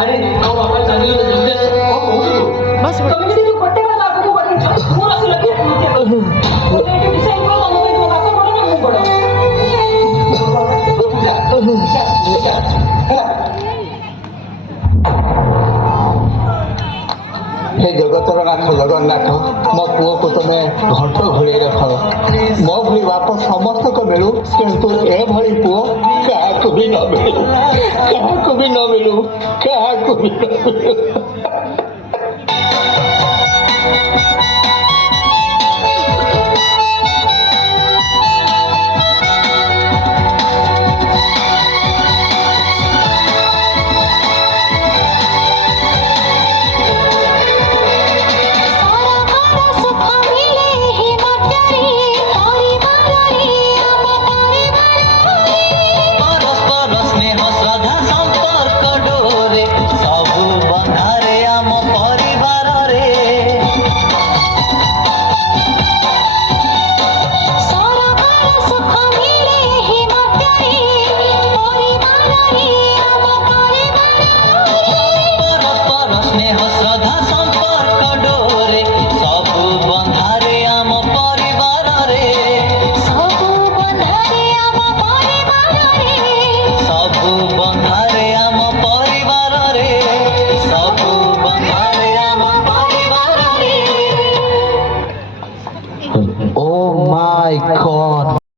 अरे आओ बाबा चालियो तो जल्दी ओ बस तुम्हें किसी को पट्टे वाला आपको बड़ी पूरा से लगे ये डिसाइड करो तो मैं तो बात करो ना मुंह बड़ा हे जगतर नाथ जगन्नाथ मो पुओ को तुम घंट घोड़े रख मो भली बाप समस्त को मिलू किंतु ए भली पुओ क्या भी न मिलू क्या भी न मिलू क्या भी न मिलू